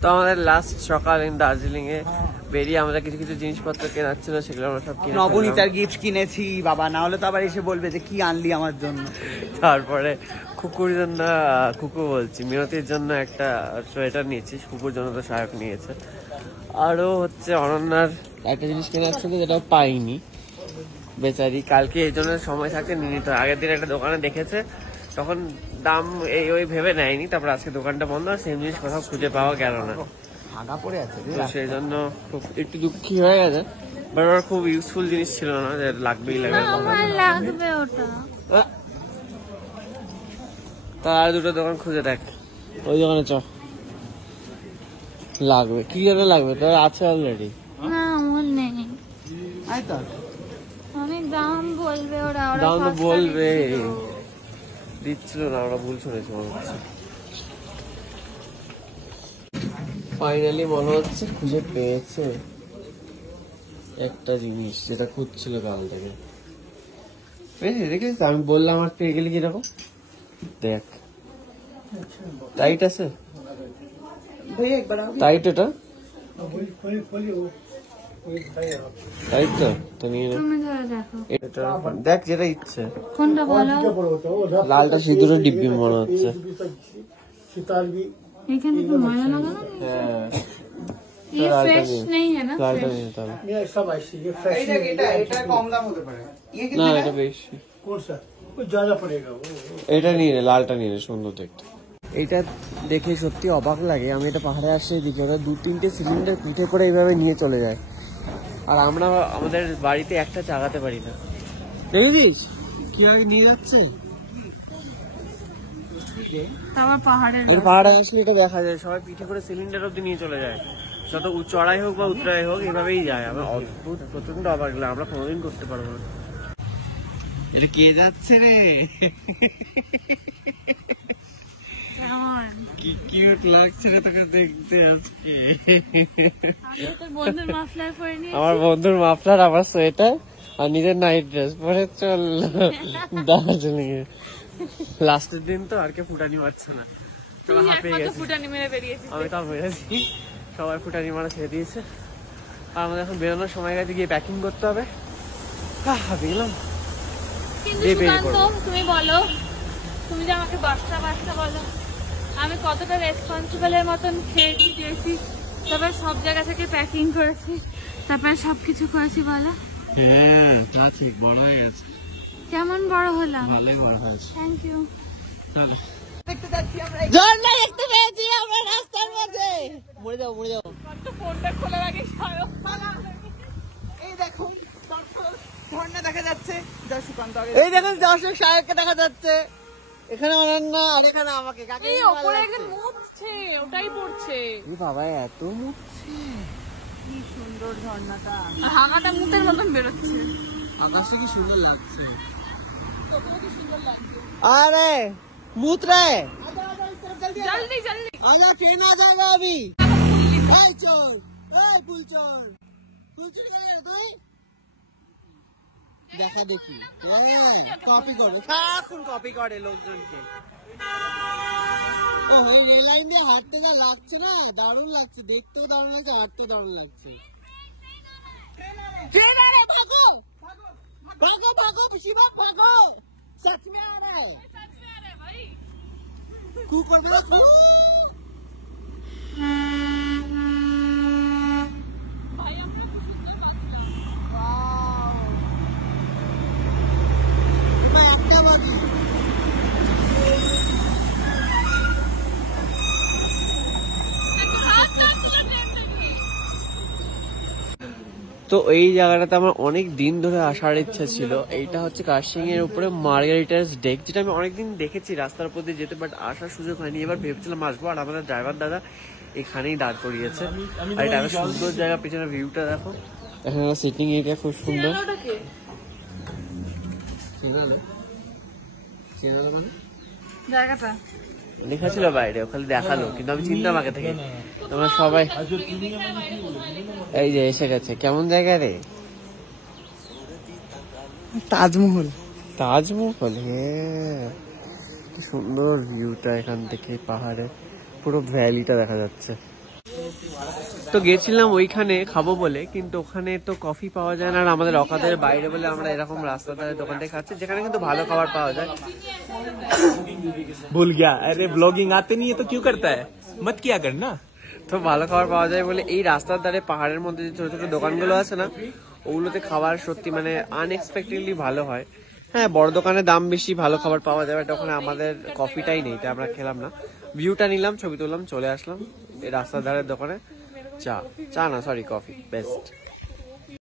তো আমাদের লাস্ট সকাল ইন দার্জিলিং এ বেরিয়ে আমরা কিছু কিছু জিনিসপত্র কেনার ছিল, সেগুলো আমরা সব কিনে নবনীতার গিফট কিনেছি বাবা, না হলে তো আবার এসে বলবে যে কি আনলি আমার জন্য। তারপরে কুকুর জন্য, কুকুর বলছি মিনতির জন্য একটা সোয়েটার নিয়েছি, কুকুর জন্য তো সহায়ক নিয়েছে। আরো হচ্ছে অনন্যার একটা জিনিস কেনার ছিল যেটা পাইনি বেচারি, কালকে এই জন্য সময় থাকতে নিয়ে নিতে। আগের দিন একটা দোকানে দেখেছে, তখন দাম এই ওই ভেবে নেয়নি, তারপর আজকে দোকানটা বন্ধ, আর সেম জিনিস কোথাও খুঁজে পাওয়া গেল না, ভাঙা পড়ে আছে। সেই জন্য খুব একটু দুঃখী হয়ে গেছে। বাট ওর খুব ইউজফুল জিনিস ছিল না যে লাগবেই লাগবে। তা আর দুটো দোকান খুঁজে দেখ, ওই দোকানে চ, লাগবে কি জন্য লাগবে, তোর আছে অলরেডি। না আমার নেই, তো অনেক দাম বলবে ওরা, দাম তো বলবে, দিচ্ছিল না, ওরা ভুল শুনেছি মনে হচ্ছে। ফাইনালি মনে হচ্ছে খুঁজে পেয়েছে একটা জিনিস যেটা খুঁজছিল কাল থেকে। দেখেছিস আমি বললাম আমার পেয়ে গেলি কিরকম, দেখ টাইট আছে, টাইট এটা টাইট তো নিয়ে দেখ যেটা ইচ্ছে। কোনটা বলো? লালটা সিঁদুরের ডিব্বি মনে হচ্ছে। এখানে তো ময়লা লাগানো নেই। হ্যাঁ ये फ्रेश नहीं है ना? লালটা নিয়ে তাহলে ये सब ऐसी ये फ्रेश এটা কম দাম হতে পারে। না এটা বেশি। कौन सा वो ज्यादा पड़ेगा वो এটা নিয়ে নে, লালটা নিয়ে নে, সুন্দর দেখতে। এটা দেখে সত্যি অবাক লাগে, আমি এটা পাহাড়ে আসে দিকে ওরা 2-3টে সিলিন্ডার পিঠে করে এইভাবে নিয়ে চলে যায়, আর আমরা আমাদের বাড়িতে একটা চাগাতে পারি না। দেখেছিস কিভাবে নিয়ে যাচ্ছে, তারপর পাহাড়ে আসলে এটা দেখা যায়, সবাই পিঠে করে সিলিন্ডার অব্দি নিয়ে চলে যায়, যত চড়াই হোক বা উতরাই হোক এইভাবেই যায়। আমরা অদ্ভুত প্রচন্ড অবাক লাগে, আমরা কোনোদিন করতে পারবো না। এটা কে যাচ্ছে রে, কি কিউট লাগছে রে তোকে দেখতে আজকে। আমার বন্ধুর মাফলার, আমার সোয়েটার আর নিজের নাইট ড্রেস পরে চল দার্জিলিং এ। লাস্টের দিন তো আর কে ফুটানি মারছে না, আমি তাও মেরেছি, সবাই ফুটানি মারা ছেড়ে দিয়েছে। আর আমাদের এখন বেরোনোর সময় গেছে, গিয়ে প্যাকিং করতে হবে। গেলাম তুমি বলো, তুমি যে আমাকে বাচ্চা বাচ্চা বলো, আমি কতটা রেসপন্সিবলের মতন খেয়ে দিয়েছি, তারপর সব জায়গা থেকে প্যাকিং করেছি, তারপর সবকিছু করেছি বলো। হ্যাঁ তা ঠিক, বড় হয়ে গেছে। কেমন বড় হলাম? ভালোই বড় হয়েছে। Thank you. দেখতে যাচ্ছি আমরা, ঝর্ণা দেখতে পেয়েছি আমরা রাস্তার মধ্যে। মরে যাও মরে যাও, ফোনটা খোলা রাখি, এই দেখুন ঝর্ণা দেখা যাচ্ছে, এই দেখুন দর্শক সাহেবকে দেখা যাচ্ছে, এখানে অনন্যা আর এখানে আমাকে। কাকে ওপরে একজন মুছছে, ওটাই পড়ছে। এই বাবা এত মুছছে, কি সুন্দর ঝর্ণাটা, হামাটা মুতের মতন বেরোচ্ছে। আকাশে কি সুন্দর লাগছে। আরে মুত রে, জলদি জলদি আজা ট্রেন আ যাবে अभी। এই চল, এই ফুল চল, ফুল চল গেলে তুই দেখা দেখি। হ্যাঁ কপি করে, সারাক্ষণ কপি করে লোকজনকে। ও ওই রেল লাইন দিয়ে হাঁটতে যা লাগছে না, দারুণ লাগছে, দেখতেও দারুণ লাগছে, হাঁটতেও দারুণ লাগছে। ভাগো ভাগো ভাগো শিবা ভাগো, सच में आ रहा है, भाई कू कर दे तू। भाई আমরা খুব সুন্দর বাজনা। वाओ मैं अपना बाकी তো এই জায়গাটাতে আমার অনেক দিন ধরে আসার ইচ্ছা ছিল। এইটা হচ্ছে কার্শিং এর উপরে মার্গারিটাস ডেক, যেটা আমি অনেকদিন দেখেছি রাস্তার উপর দিয়ে যেতে, বাট আসার সুযোগ হয়নি। এবার ভেবেছিলাম আসবো, আর আমাদের ড্রাইভার দাদা এখানেই দাঁড় করিয়েছে। আর এটা একটা সুন্দর জায়গা, পিছনে ভিউটা দেখো, এখানে সিটিং এরিয়া খুব সুন্দর। জায়গাটা লেখা ছিল বাইরে, ওখানে দেখালো, কিন্তু আমি চিনতাম আগে থেকে। তোমরা সবাই এই যে এসে গেছে। কেমন জায়গা রে? তাজমহল। তাজমহল, হ্যাঁ কি সুন্দর ভিউটা এখান থেকে পাহাড়ে। পুরো ভ্যালিটা দেখা যাচ্ছে। তো গেছিলাম ওইখানে খাবো বলে, কিন্তু ওখানে তো কফি পাওয়া যায় না, আর আমাদের অকাদের বাইরে বলে আমরা এরকম রাস্তার ধারে দোকান থেকে খাচ্ছি, যেখানে কিন্তু ভালো খাবার পাওয়া যায়। भूल गया, अरे ब्लॉगिंग आते नहीं है तो क्यों करता है, मत किया करना। তো ভালো খাবার পাওয়া যায় বলে এই রাস্তার ধারে পাহাড়ের মধ্যে যে ছোট ছোট দোকানগুলো আছে না, ওগুলোতে খাবার সত্যি মানে আনএক্সপেক্টেডলি ভালো হয়। হ্যাঁ, বড় দোকানে দাম বেশি, ভালো খাবার পাওয়া যায়, বাট ওখানে আমাদের কফিটাই নেই, তাই আমরা খেলাম না। ভিউটা নিলাম, ছবি তুললাম, চলে আসলাম এই রাস্তার ধারের দোকানে। চা না সরি কফি বেস্ট।